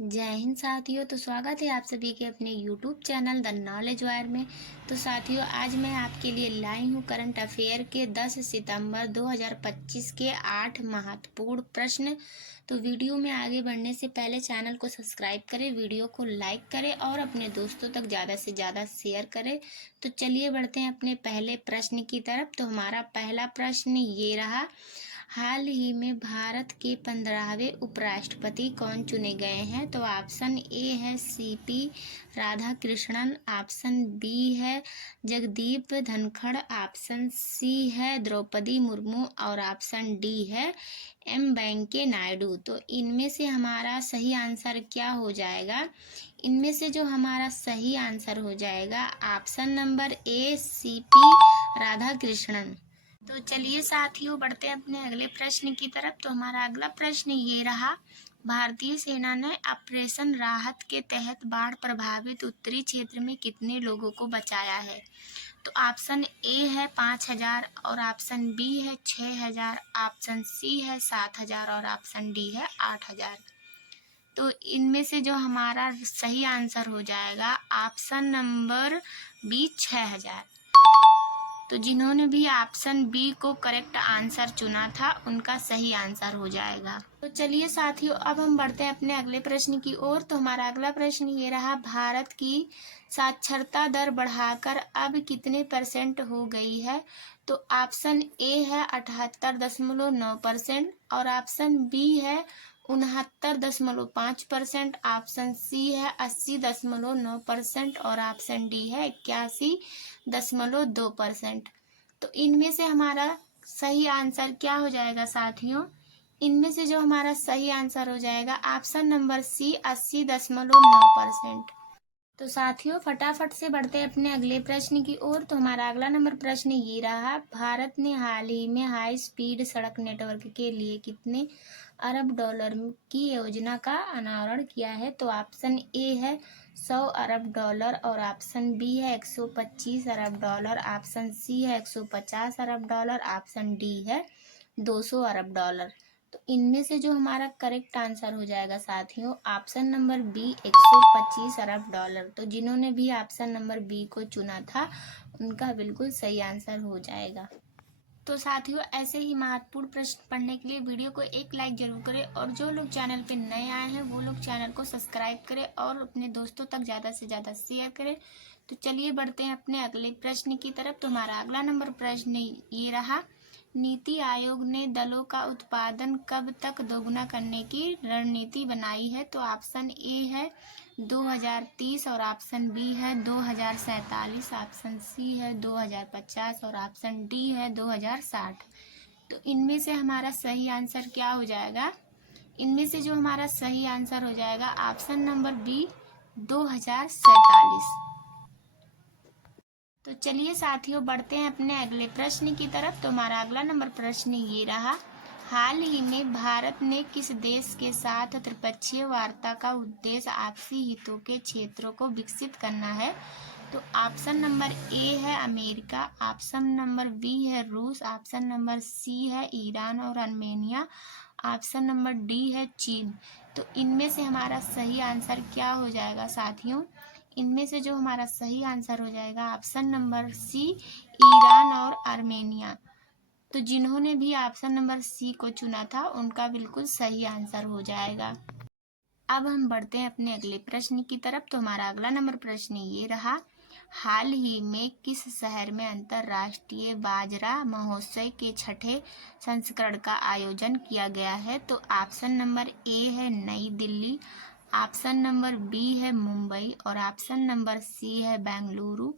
जय हिंद साथियों। तो स्वागत है आप सभी के अपने YouTube channel the knowledge wire में। तो साथियों, आज मैं आपके लिए लाई हूँ करंट अफेयर के 10 सितंबर 2025 के 8 महत्वपूर्ण प्रश्न। तो वीडियो में आगे बढ़ने से पहले चैनल को सब्सक्राइब करें, वीडियो को लाइक करें और अपने दोस्तों तक ज़्यादा से ज़्यादा शेयर करें। तो चलिए बढ़ते हैं अपने पहले प्रश्न की तरफ। तो हमारा पहला प्रश्न ये रहा, हाल ही में भारत के 15वें उपराष्ट्रपति कौन चुने गए हैं? तो ऑप्शन ए है सीपी राधाकृष्णन, ऑप्शन बी है जगदीप धनखड़, ऑप्शन सी है द्रौपदी मुर्मू और ऑप्शन डी है एम वेंकैया नायडू। तो इनमें से हमारा सही आंसर क्या हो जाएगा? इनमें से जो हमारा सही आंसर हो जाएगा option number A CP Radhakrishnan. तो चलिए साथियों, बढ़ते हैं अपने अगले प्रश्न की तरफ। तो हमारा अगला प्रश्न ये रहा, भारतीय सेना ने ऑपरेशन राहत के तहत बाढ़ प्रभावित उत्तरी क्षेत्र में कितने लोगों को बचाया है? तो ऑप्शन ए है 5,000 और ऑप्शन बी है 6,000, ऑप्शन सी है 7,000 और ऑप्शन डी है 8,000। तो इनमें से जो हमारा सही आंसर हो जाएगा ऑप्शन नंबर बी 6,000। तो जिन्होंने भी ऑप्शन बी को करेक्ट आंसर चुना था उनका सही आंसर हो जाएगा। तो चलिए साथियों, अब हम बढ़ते हैं अपने अगले प्रश्न की ओर। तो हमारा अगला प्रश्न ये रहा, भारत की साक्षरता दर बढ़ाकर अब कितने % हो गई है? तो ऑप्शन ए है 78.9% और ऑप्शन बी है 69.5%, ऑप्शन सी है 80.9% और ऑप्शन डी है 81.2%। तो इनमें से हमारा सही आंसर क्या हो जाएगा साथियों? इनमें से जो हमारा सही आंसर हो जाएगा ऑप्शन नंबर सी 80.9%। तो साथियों, फटाफट से बढ़ते हैं अपने अगले प्रश्न की ओर। तो हमारा अगला नंबर प्रश्न ये रहा, भारत ने हाल ही में हाई स्पीड सड़क नेटवर्क के लिए कितने अरब डॉलर की योजना का अनावरण किया है? तो ऑप्शन ए है 100 अरब डॉलर और ऑप्शन बी है 125 अरब डॉलर, ऑप्शन सी है 150 अरब डॉलर, ऑप्शन डी है 200 अरब डॉलर। तो इनमें से जो हमारा करेक्ट आंसर हो जाएगा साथियों ऑप्शन नंबर बी 125 अरब डॉलर। तो जिन्होंने भी ऑप्शन नंबर बी को चुना था उनका बिल्कुल सही आंसर हो जाएगा। तो साथियों, ऐसे ही महत्वपूर्ण प्रश्न पढ़ने के लिए वीडियो को एक लाइक जरूर करें और जो लोग चैनल पे नए आए हैं वो लोग चैनल को सब्सक्राइब करें और अपने दोस्तों तक ज़्यादा से ज़्यादा शेयर करें। तो चलिए बढ़ते हैं अपने अगले प्रश्न की तरफ। तो हमारा अगला नंबर प्रश्न ये रहा, नीति आयोग ने दलों का उत्पादन कब तक दोगुना करने की रणनीति बनाई है? तो ऑप्शन ए है 2030 और ऑप्शन बी है 2047, ऑप्शन सी है 2050 और ऑप्शन डी है 2060। तो इनमें से हमारा सही आंसर क्या हो जाएगा? इनमें से जो हमारा सही आंसर हो जाएगा ऑप्शन नंबर बी 2047। तो चलिए साथियों, बढ़ते हैं अपने अगले प्रश्न की तरफ। तो हमारा अगला नंबर प्रश्न ये रहा, हाल ही में भारत ने किस देश के साथ त्रिपक्षीय वार्ता का उद्देश्य आपसी हितों के क्षेत्रों को विकसित करना है? तो ऑप्शन नंबर ए है अमेरिका, ऑप्शन नंबर बी है रूस, ऑप्शन नंबर सी है ईरान और आर्मेनिया, ऑप्शन नंबर डी है चीन। तो इनमें से हमारा सही आंसर क्या हो जाएगा साथियों? इनमें से जो हमारा सही आंसर हो जाएगा ऑप्शन नंबर सी ईरान और आर्मेनिया। तो जिन्होंने भी ऑप्शन नंबर सी को चुना था उनका बिल्कुल सही आंसर हो जाएगा। अब हम बढ़ते हैं अपने अगले प्रश्न की तरफ। तो हमारा अगला नंबर प्रश्न ये रहा, हाल ही में किस शहर में अंतर्राष्ट्रीय बाजरा महोत्सव के 6ठे संस्करण का आयोजन किया गया है? तो ऑप्शन नंबर ए है नई दिल्ली, ऑप्शन नंबर बी है मुंबई और ऑप्शन नंबर सी है बेंगलुरु,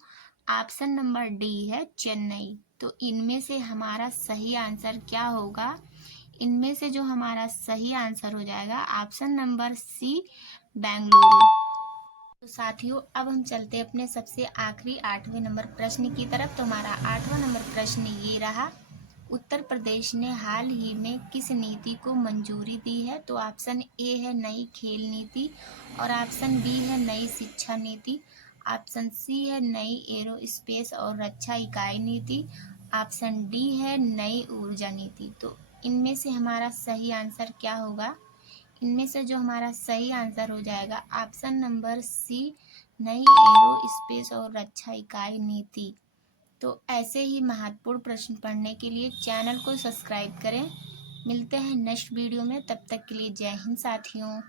ऑप्शन नंबर डी है चेन्नई। तो इनमें से हमारा सही आंसर क्या होगा? इनमें से जो हमारा सही आंसर हो जाएगा ऑप्शन नंबर सी बेंगलुरु। तो साथियों, अब हम चलते हैं अपने सबसे आखिरी 8वें नंबर प्रश्न की तरफ। तो हमारा 8वां नंबर प्रश्न ये रहा, उत्तर प्रदेश ने हाल ही में किस नीति को मंजूरी दी है? तो ऑप्शन ए है नई खेल नीति और ऑप्शन बी है नई शिक्षा नीति, ऑप्शन सी है नई एरोस्पेस और रक्षा इकाई नीति, ऑप्शन डी है नई ऊर्जा नीति। तो इनमें से हमारा सही आंसर क्या होगा? इनमें से जो हमारा सही आंसर हो जाएगा ऑप्शन नंबर सी, नई एरो स्पेस और रक्षा इकाई नीति। तो ऐसे ही महत्वपूर्ण प्रश्न पढ़ने के लिए चैनल को सब्सक्राइब करें। मिलते हैं नेक्स्ट वीडियो में, तब तक के लिए जय हिंद साथियों।